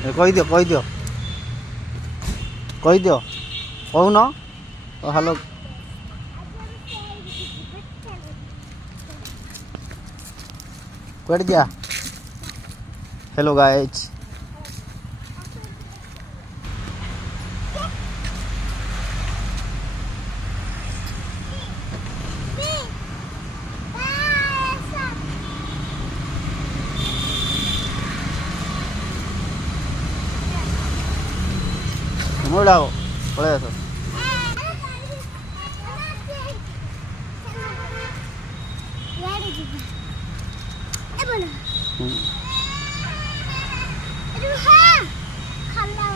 କହିଦିଅ କହିଦିଅ କହିଦିଅ କହୁନ ହ୍ୟାଲୋ କୁଆଡ଼େ ଯିବା ହ୍ୟାଲୋ ଗାଇଜ୍ ମୁଡ଼ା ପଳେଇ ଆସ ଖାଲା